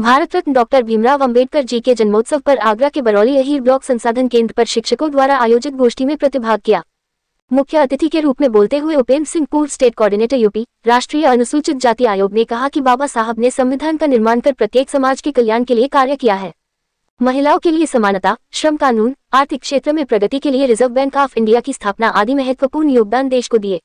Bharat Ratna doctor Bhimrao Ambedkar ji के जन्मोत्सव पर आगरा के बरौली अहीर ब्लॉक संसाधन केंद्र पर शिक्षकों द्वारा आयोजित गोष्ठी में प्रतिभाग किया। मुख्य अतिथि के रूप में बोलते हुए उपेंद्र सिंह, पूर्व स्टेट कोऑर्डिनेटर यूपी, राष्ट्रीय अनुसूचित जाति आयोग ने कहा कि बाबा साहब ने संविधान का निर्माण कर प्रत्येक समाज के कल्याण के लिए कार्य किया है। महिलाओं के लिए समानता, श्रम कानून, आर्थिक क्षेत्र में प्रगति के लिए रिजर्व बैंक ऑफ इंडिया की स्थापना आदि महत्वपूर्ण योगदान देश को दिए।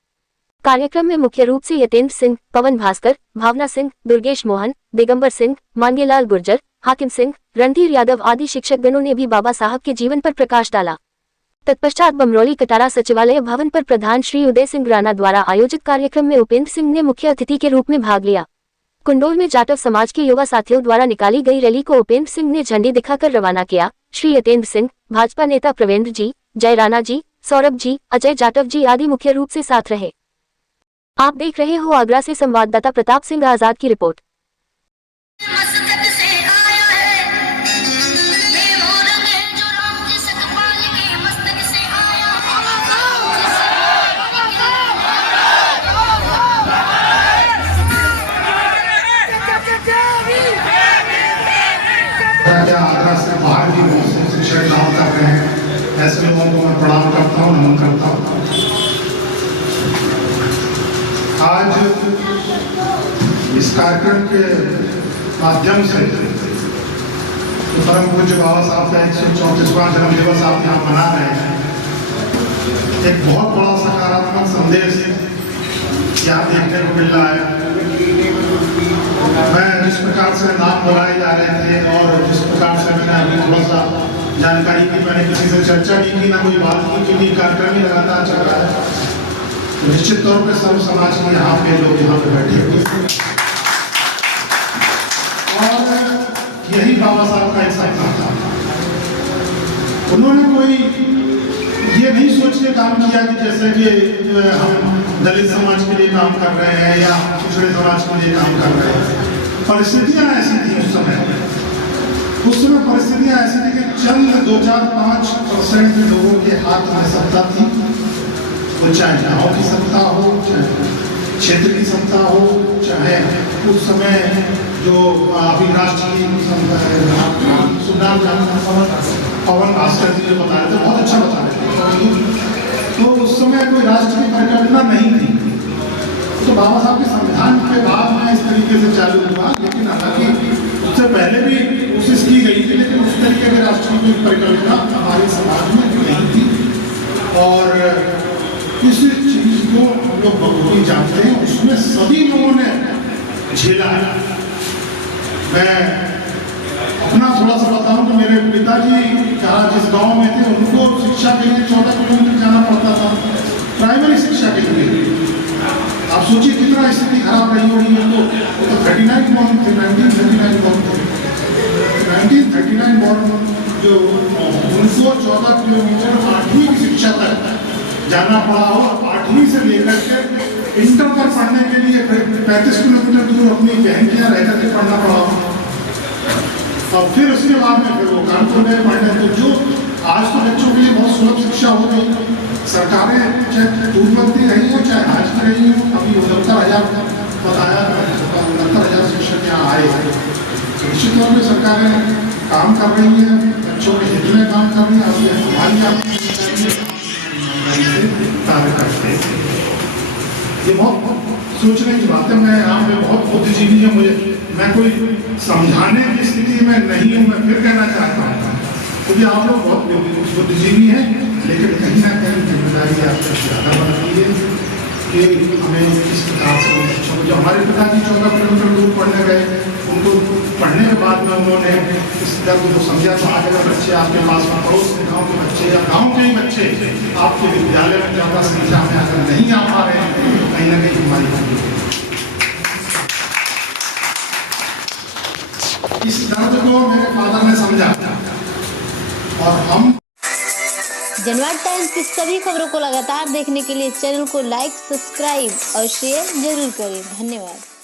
कार्यक्रम में मुख्य रूप से यतेंद्र सिंह, पवन भास्कर, भावना सिंह, दुर्गेश मोहन, दिगंबर सिंह, मांगेलाल गुर्जर, हाकिम सिंह, रणधीर यादव आदि शिक्षकगणों ने भी बाबा साहब के जीवन पर प्रकाश डाला। तत्पश्चात बमरौली कटारा सचिवालय भवन पर प्रधान श्री उदय सिंह राणा द्वारा आयोजित कार्यक्रम में उपेंद्र सिंह ने मुख्य अतिथि के रूप में भाग लिया। कुंडोल में जाटव समाज के युवा साथियों द्वारा निकाली गई रैली को उपेंद्र सिंह ने झंडी दिखाकर रवाना किया। श्री यतेंद्र सिंह, भाजपा नेता प्रवेंद्र जी, जय राणा जी, सौरभ जी, अजय जाटव जी आदि मुख्य रूप से साथ रहे। आप देख रहे हो आगरा से संवाददाता प्रताप सिंह आजाद की रिपोर्ट। आगरा से बाहर भी बहुत शिक्षक काम कर रहे हैं, ऐसे लोगों को मैं प्रणाम करता हूँ, नमन करता हूँ। आज इस कार्यक्रम के माध्यम से परम पूज्य बाबा साहब का 134वां जन्म दिवस आप यहाँ मना रहे हैं। एक बहुत बड़ा सकारात्मक संदेश यहाँ देखने को मिल रहा है। मैं जिस प्रकार से नाम बुलाए जा रहे थे और जिस प्रकार से मैंने अभी थोड़ा सा जानकारी की, मैंने किसी से चर्चा नहीं की, ना कोई बात की, क्योंकि कार्यक्रम ही लगातार चल रहा है। तो निश्चित तौर पे सब समाज के यहाँ पे लोग यहाँ पे बैठे हुए और यही बाबा साहब का एक सपना था। उन्होंने कोई ये नहीं सोच के काम किया कि जैसे कि हम दलित समाज के लिए काम कर रहे हैं या पिछड़े समाज के लिए काम कर रहे हैं। परिस्थितियां ऐसी थी उस समय परिस्थितियां ऐसी थी कि चंद 2-4-5% लोगों के हाथ में सत्ता थी। वो चाहे गाँव की सत्ता हो, चाहे क्षेत्र की सत्ता हो, चाहे उस समय जो अभी राष्ट्रीय पवन भास्कर जी जो बता रहे थे, बहुत अच्छा बता रहे थे। तो उस समय कोई राष्ट्र की परिकल्पना नहीं थी। तो बाबा साहब के संविधान के बाद में इस तरीके से चालू हुआ, लेकिन हालांकि उससे पहले भी कोशिश की गई थी, लेकिन उस तरीके के राष्ट्र की परिकल्पना हमारे समाज में नहीं थी। और इस चीज को हम लोग बखूबी जानते हैं, उसमें सभी लोगों ने झेला है। मैं अपना थोड़ा सा बताऊं तो मेरे पिताजी जहाँ जिस गांव में थे, उनको शिक्षा के लिए 14 किलोमीटर जाना पड़ता था, प्राइमरी शिक्षा के लिए। आप सोचिए कितना स्थिति खराब रही होगी। वो तो 39 बॉर्न थे, 1939 बॉर्न थे, 1939 बॉर्न जो उनको 14 किलोमीटर 8वीं की शिक्षा तक जाना पड़ा हो। 8वीं से लेकर के इंटर तक पढ़ने के लिए 35 किलोमीटर दूर अपनी बहन के यहाँ रह करके पढ़ना पड़ा। और फिर उसके बाद में फिर वो कानपुर में पढ़ने। तो जो आज तो बच्चों के लिए बहुत सुलभ शिक्षा हो गई। सरकारें चाहे पूर्ववर्ती रही हो चाहे आज की रही हो, अभी 69,000 बताया, 69,000 शिक्षक यहाँ आए। निश्चित तौर पर सरकारें काम कर रही है, बच्चों के हित में काम कर रही है। हमारी कार्य करते हैं, ये बहुत सोचने की बात है। मैं यहाँ पे बहुत बुद्धिजीवी है, मैं कोई समझाने की स्थिति में नहीं हूँ। मैं फिर कहना चाहता हूँ क्योंकि आप लोग बहुत बुद्धिजीवी हैं, लेकिन कहीं ना कहीं जिम्मेदारी आपसे ज़्यादा बनती है कि हमें इस प्रकार से जो हमारे पिताजी 14 किलोमीटर दूर पढ़ने गए, उनको पढ़ने के बाद में उन्होंने इस दर्द को समझा। तो आज अगर बच्चे आपके पास में पड़ोस के गाँव के बच्चे या गाँव के ही बच्चे आपके विद्यालय में ज़्यादा संख्या में अगर नहीं आ पा रहे हैं, तो कहीं ना कहीं हमारी कमी है। इस दर्द को मेरे फादर ने समझा और हम जनवाद टाइम्स की सभी खबरों को लगातार देखने के लिए चैनल को लाइक, सब्सक्राइब और शेयर जरूर करें। धन्यवाद।